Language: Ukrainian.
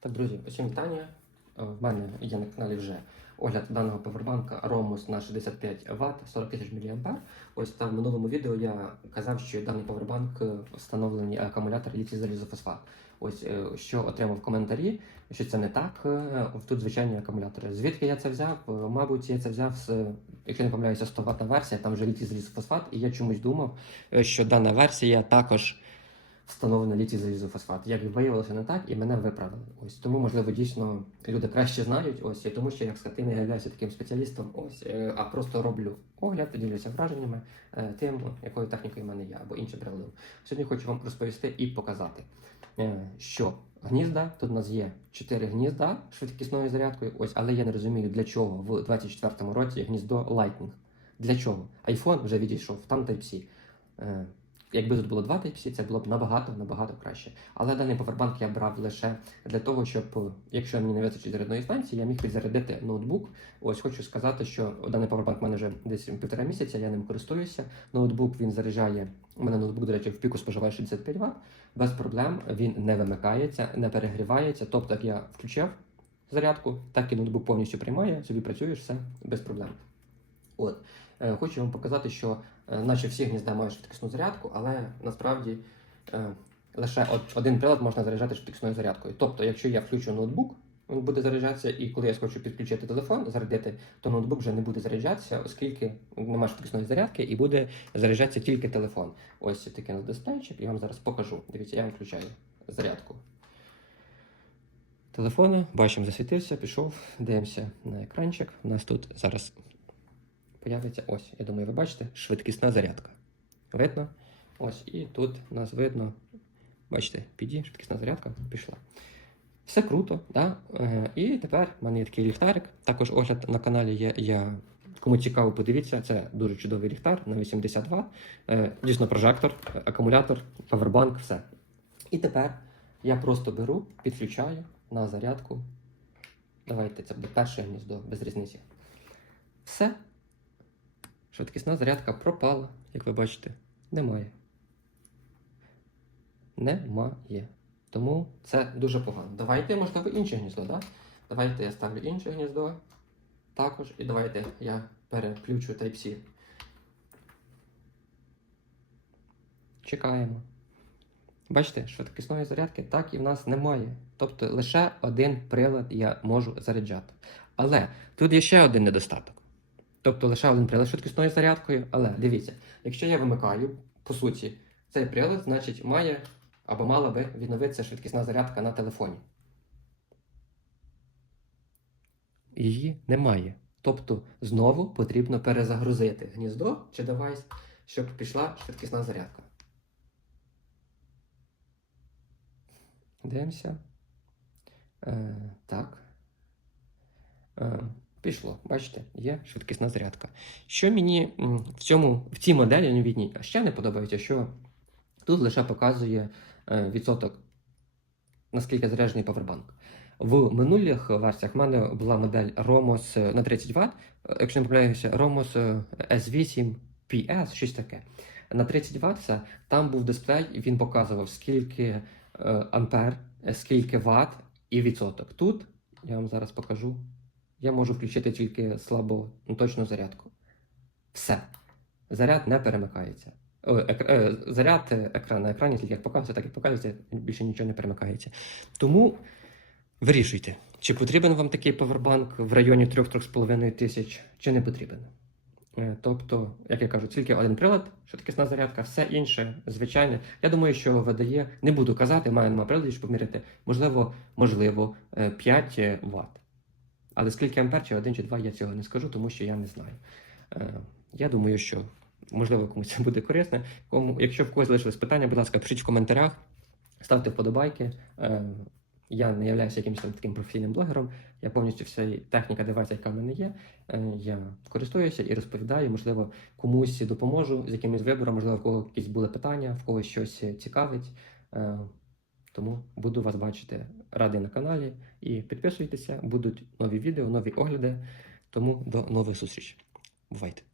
Так, друзі, усім вітання. Е, В мене є на каналі вже огляд даного повербанка Romus на 65 Вт, 40 тисяч мА. Ось там в минулому відео я казав, що даний повербанк е, встановлений акумулятор літій залізофосфат. Ось е, що отримав коментарі, що це не так. е, Тут звичайні акумулятори. Звідки я це взяв? Е, Мабуть, я це взяв з, якщо не помиляюся, 100 ватна версія, там вже літій залізофосфат, і я чомусь думав, е, що дана версія також встановлено літій залізофосфат. Як виявилося не так, і мене виправили. Ось тому, можливо, дійсно люди краще знають. Ось і тому, що як сказати, не являюся таким спеціалістом. Ось е, а просто роблю огляд, ділюся враженнями е, тим, якою технікою в мене є, або іншим приладом. Сьогодні хочу вам розповісти і показати, е, що гнізда тут у нас є 4 гнізда швидкісною зарядкою. Ось, але я не розумію, для чого в 24-му році гніздо Lightning. Для чого? iPhone вже відійшов, там Type-C. Якби тут було два Type-C, це було б набагато набагато краще. Але даний повербанк я брав лише для того, щоб якщо мені не вистачить зарядної станції, я міг підзарядити ноутбук. Ось хочу сказати, що даний повербанк в мене вже десь півтора місяця, я ним користуюся. Ноутбук він заряджає. У мене ноутбук, до речі, в піку споживає 65 Вт. Без проблем він не вимикається, не перегрівається. Тобто, як я включив зарядку, так і ноутбук повністю приймає, собі працюєш, все без проблем. От. Е, Хочу вам показати, що е, наче всі гнізда мають швидкісну зарядку, але насправді е, лише один прилад можна заряджати швидкісною зарядкою. Тобто, якщо я включу ноутбук, він буде заряджатися, і коли я схочу підключити телефон, зарядити, то ноутбук вже не буде заряджатися, оскільки немає швидкісної зарядки, і буде заряджатися тільки телефон. Ось такий у нас дисплейчик, я вам зараз покажу. Дивіться, я вам включаю зарядку. Телефону, бачимо, засвітився, пішов, дивимося на екранчик. У нас тут зараз появиться ось, я думаю, ви бачите, швидкісна зарядка. Видно? Ось, і тут у нас видно, бачите, піді, швидкісна зарядка пішла. Все круто, да? Е, і тепер в мене є такий ліхтарик. Також огляд на каналі є. Я... Кому цікаво, подивіться, це дуже чудовий ліхтар на 80 Вт. Е, дійсно прожектор, акумулятор, павербанк, все. І тепер я просто беру, підключаю на зарядку. Давайте це буде перше гніздо, без різниці. Все. Швидкісна зарядка пропала, як ви бачите. Немає. Немає. Тому це дуже погано. Давайте, можливо, інше гніздо, да? Давайте я ставлю інше гніздо. Також. І давайте я переключу Type-C. Чекаємо. Бачите, швидкісної зарядки так і в нас немає. Тобто лише один прилад я можу заряджати. Але тут є ще один недостаток. Тобто лише один прилад швидкісною зарядкою. Але дивіться, якщо я вимикаю, по суті, цей прилад, значить, має або мала би відновитися швидкісна зарядка на телефоні. Її немає. Тобто знову потрібно перезагрузити гніздо чи девайс, щоб пішла швидкісна зарядка. Дивимося. Е, так. Е, пішло. Бачите, є швидкісна зарядка. Що мені в цьому, в цій моделі новітній ще не подобається, що тут лише показує е, відсоток, наскільки заряджений павербанк. В минулих версіях в мене була модель Romos на 30 Вт, якщо не помиляюся, Romos е, S8 PS, щось таке. На 30 Вт це, там був дисплей, він показував, скільки е, ампер, е, скільки ватт і відсоток. Тут я вам зараз покажу. Я можу включити тільки слабо ну, точну зарядку. Все. Заряд не перемикається. О, екр... е, заряд е, екран на екрані, тільки як показується, так і показується, більше нічого не перемикається. Тому вирішуйте, чи потрібен вам такий павербанк в районі 3-3,5 тисяч, чи не потрібен. Е, Тобто, як я кажу, тільки один прилад, що швидкісна зарядка, все інше, звичайне. Я думаю, що видає, не буду казати, маю нема приладів, щоб поміряти, можливо, можливо, е, 5 Вт. Але скільки ампер, чи 1 чи 2, я цього не скажу, тому що я не знаю. Е, Я думаю, що можливо комусь це буде корисне. Кому, якщо в когось залишились питання, будь ласка, пишіть в коментарях, ставте вподобайки. Е, Я не являюся якимось там таким професійним блогером. Я повністю вся техніка девайса, яка в мене є. е, Я користуюся і розповідаю. Можливо, комусь допоможу з якимось вибором, можливо, в кого якісь були питання, в когось щось цікавить. Тому буду вас бачити радий на каналі. І підписуйтеся, будуть нові відео, нові огляди. Тому до нових зустрічей. Бувайте!